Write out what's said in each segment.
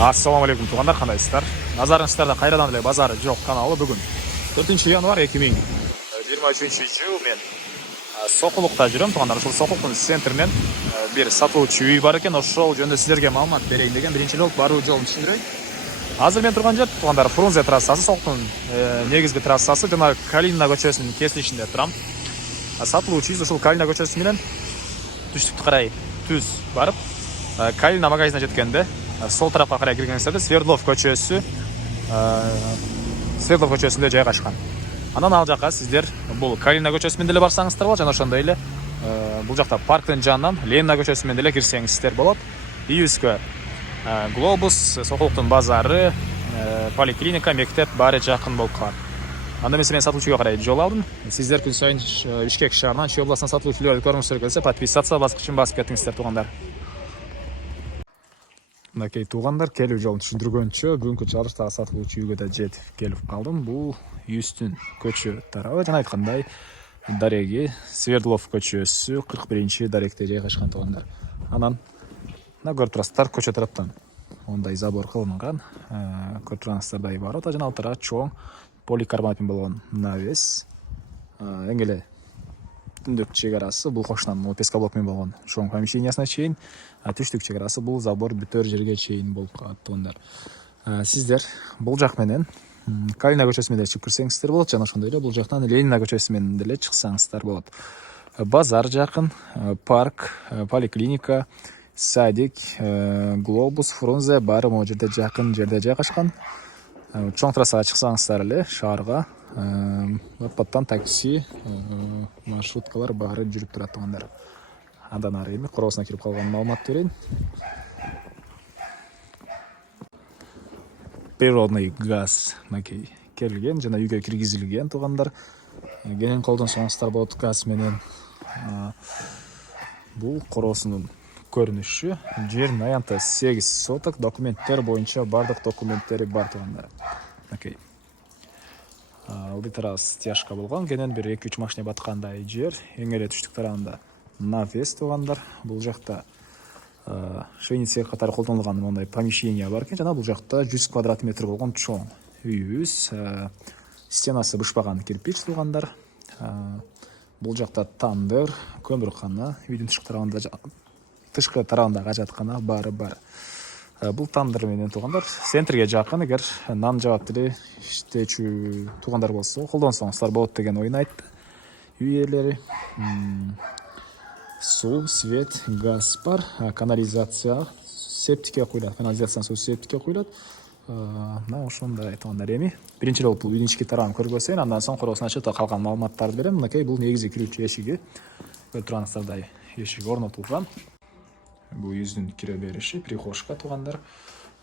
Assalamu alaikum туғандар, қандайсыздар? Назарыңыздарда қайрадан эле базары жоқ каналы бүгін 4 январь 2023 жыл мен Соқұлықта жүрем туғандар. Ошол Соқұлықтың центринен бир сатылуучу үй бар экен. Ошол жөнүндө сиздерге маалымат берейин деген биринчи жолу баруу жолун түшүндүрөйүн. Азыр мен турган жер туғандар Фрунзе трассасы, Соқұлықтың негизги трассасы жана Калина көчөсүнүн кесилишинде турам. Сатылуучу үй ушул Калина көчөсү менен түштүктү карай түз барып, Калина магазине жеткенде сол тарапка карай киргенсерде Свердлов көчөсүндө жайгашкан. Анан ал жака сиздер бул Калина көчөсү менен деле барсаңыздар болот, жана ошондой эле бул жакта парктын жанынан Ленина көчөсү менен деле кирсеңиздер болот. Үйүбүзгө Глобус, Соқұлықтың базары, поликлиника, мектеп баары жакын болуп калат. Анда мен сатылуучуга карай жол алдым. Сиздер күн сайын Бишкек шаарынан Чүй областынан сатылуучуларды көргүңүздөр келсе, подписаться баскычын басып кетиңиздер туғандар. Мынакей туғандар, келүү жолун түшүндүргөнчө бүгүнкү чыгарыштагы сатылуучу үйгө да жетип келип калдым. Бул үйүбүздүн көчө тарабы, жана айткандай дареги Свердлов көчөсү 41 даректе жайгашкан туғандар. Анан мына көрүп турасыздар, көчө тараптан ондай забор кылынган, көрүп тургансыздардай ворота, жана ал тарап чоң поликарбонатпен болгон навес, эң эле түндүк чек арасы бул кошунан пескоблокмен болгон чоң помещениясына чейин, түштүк чек арасы бул забор бүтөр жерге чейин болуп калат тугандар. Сиздер бул жак менен Калина көчөсү менен чыгып кирсеңиздер болот, жана ошондой эле бул жактан Ленина көчөсү менен деле чыксаңыздар болот. Базар жакын, парк, поликлиника, садик, Глобус, Фрунзе баары могу жерде жакын жерде жайгашкан. Чоң трассага чыксаңыздар эле шаарга паттан такси, маршруткалар баары жүрүп турат тугандар. Андан ары эми короосуна кирип калган маалымат берейин. Природный газ мынакей келген жана үйгө киргизилген тугандар. Кенен колдонсоңуздар болот газ менен. Бул короосунун көрүнүшү. Жердин аянты 8 соток, документтер боюнча бардык документтери бар тугандар. Мынакей. Ылдый тарабы стяжка болгон, кенен бир 2-3 машина баткандай жер, эң эле түштүк тарабында навес тугандар. Бул жакта швейница катары колдонулган мондай помещение бар экен, жана бул жакта 100 квадрат метр болгон чоң үйүбүз. Стенасы бышпаган кирпич тугандар. Бул жакта тандыр, көмүркана, үйдүн тышкы тарабында ажаткана баары бар. Бул тандыр менен тугандар центрге жакын, эгер нан жаап деле иштечү тугандар болсо колдонсоңуздар болот деген оюн айтты. Үй ээлери суу, свет, газ бар, канализация септикке куюлат, канализациянын суу септикке куюлат. Мына ошондой тугандар. Эми биринчи жолу бул үйдүн ички тарабын көрүп көрсөйүн, андан соң короосуна чыкта калган маалыматтарды берем. Мынакей бул негизи кирүүчү эшиги. Көрүп тургансыздардай эшик орнотулган. Бул үйүбүздүн кире бериши, прихожка тугандар.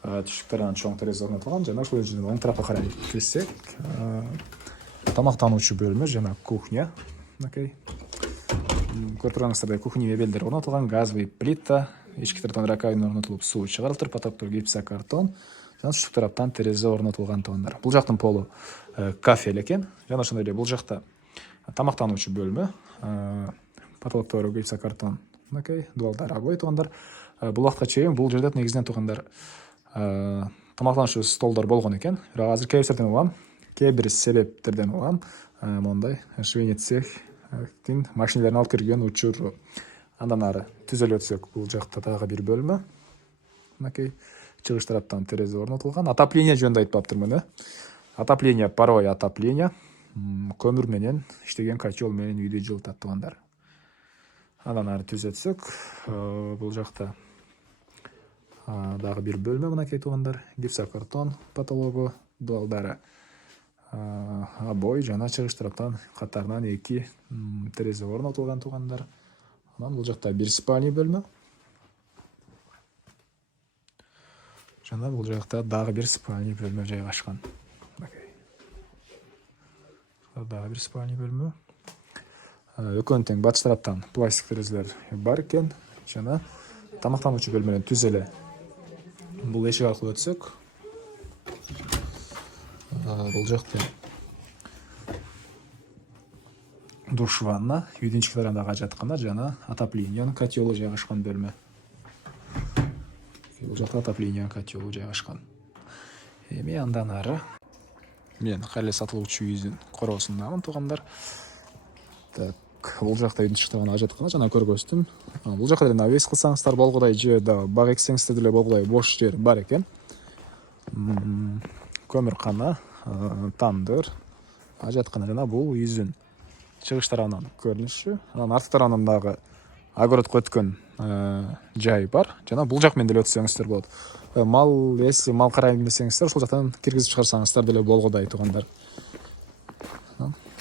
Түштүк тарабынан чоң терезе орнотулган, жана ошол жерден оң тарапка карай кирсек, тамактануучу бөлмө жана кухня. Мынакей. Көрүп тургансыздардай кухня мебелдер орнотулган, газовый плита, ички тараптан раковина орнотулуп, суу чыгарылып, потоктор гипсокартон, жана түштүк тараптан терезе орнотулган тугандар. Бул жактын полу кафель экен, жана ошондой эле бул жакта тамактануучу бөлмө, потолоктору гипсокартон. Мынакей, дуалдар обой тугандар. Бул вакытка чейин бул жерде негизинен тугандар тамактануучу столдор болгон экен. Бирок азыр кээ бир жерден улам, кээ бир себептерден улам мондай швейный цехтин машиналарын алып кирген учуру. Андан ары түзөлүп өтсөк, бул жакта дагы бир бөлмө. Мынакей, чыгыш тараптан терезе орнотулган. Отопление жөнүндө айтпаптырмын. Отопление, паровой отопление, көмүр менен иштеген котел менен үйдү жылытат тугандар. Андан ары түз өтсөк, бул жакта дагы бир бөлмө мынакей тугандар. Гипсокартон потологу, дуалдары обой, жана чыгыш тараптан катарынан 2 терезе орнотулган тугандар. Анан бул жакта бир спальный бөлмө. Жана бул жакта дагы бир спальный бөлмө жайгашкан. Дагы бир спальный бөлмө. Экөөнүн тең батыш тараптан пластик терезелер бар экен, жана тамактануучу бөлмөнүн түз эле бул эшик аркылуу өтсөк, бул жакта душ ванна, үйдүн ички тарабындагы ажаткана жана отоплениянын котелу жайгашкан бөлмө. бул жакта отопление котелу жайгашкан. Эми андан ары мен кайра сатылуучу үйдүн короосундамын туугандар. Так, бул жакта үйдүн тышкы ажатканы жана көргөздүм. Бул жакта деле навес кылсаңыздар болгудай же да бак эксеңиздер деле болгудай бош жер бар экен. Көмүркана, тандыр, ажаткана жана бул үйдүн чыгыш тарабынан көрүнүшү. Анан арткы тарабынан дагы огородко өткөн жай бар. Жана бул жак менен деле өтсөңүздөр болот. Мал эси, мал карайм десеңиздер, ошол жактан киргизип чыгарсаңыздар деле болгудай туугандар.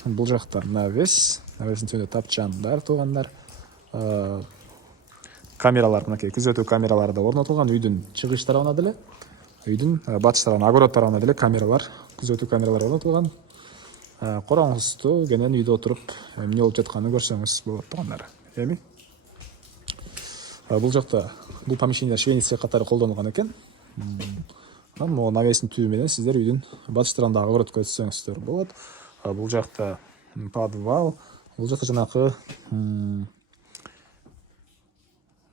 Бул жакта навес, навестин түбүндө тапчандар туугандар. Камералар, мынакей күзөтүү камералары да орнотулган үйдүн чыгыш тарабына деле. Үйдүн батыш тарабына, огород тарабына деле камералар, күзөтүү камералары орнотулган. Короңуздуу кенен үйдө отуруп эмне болуп жатканын көрсөңүз болот туугандар. Эми бул жакта бул помещение швейный катары колдонулган экен. Анан могу навестин түбү менен сиздер үйдүн батыш тарабындагы огородко өтсөңүздөр болот. Бул жакта подвал, бул жакта жанакы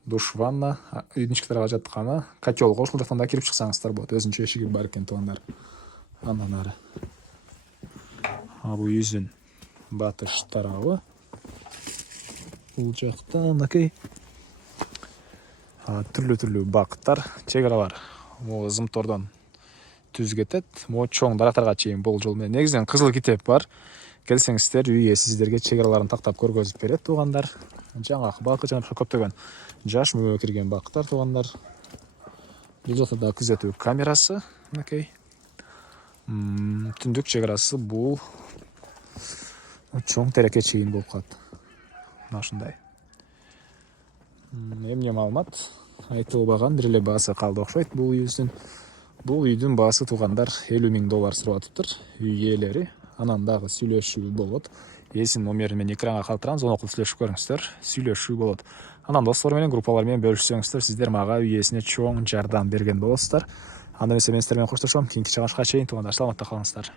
душ, ванна, үйдүн ички тарабы ажатканы, котелго ошол жактан да кирип чыксаңыздар болот. Өзүнчө эшиги бар экен туугандар. Андан ары бул үйдүн батыш тарабы. Бул жакта мынакей түрлүү бактар, чегралар могу зымтордон түз кетет. Могу чоң дарактарга чейин бул жол менен. Негизинен кызыл китеп бар. Келсеңиздер үй ээси сиздерге чеграларын тактап көргөзүп берет туугандар. Жаңакы бакы жана көптөгөн жаш мөөгө кирген бактар туугандар. Бул жакта да күзөтүү камерасы, мынакей. Түндүк чеграсы бул чоң тереке чейин болуп калат. Мына ушундай. Эмне маалымат айтылбаган, бир эле баасы калды окшойт бул үйдүн. Бул үйдүн баасы туугандар $50,000 сурап атыптыр үй ээлери. Анан дагы сүйлөшүү болот. Ээсинин номерин мен экранга калтырам, звонок кылып сүйлөшүп көрүңүздөр. Сүйлөшүү болот. Анан достор менен, группалар менен бөлүшсөңүздөр, сиздер мага үй ээсине чоң жардам берген болосуздар. Анда эмесе мен сиздер менен коштошом. Кийинки чыгышка чейин туугандар, саламатта калыңыздар.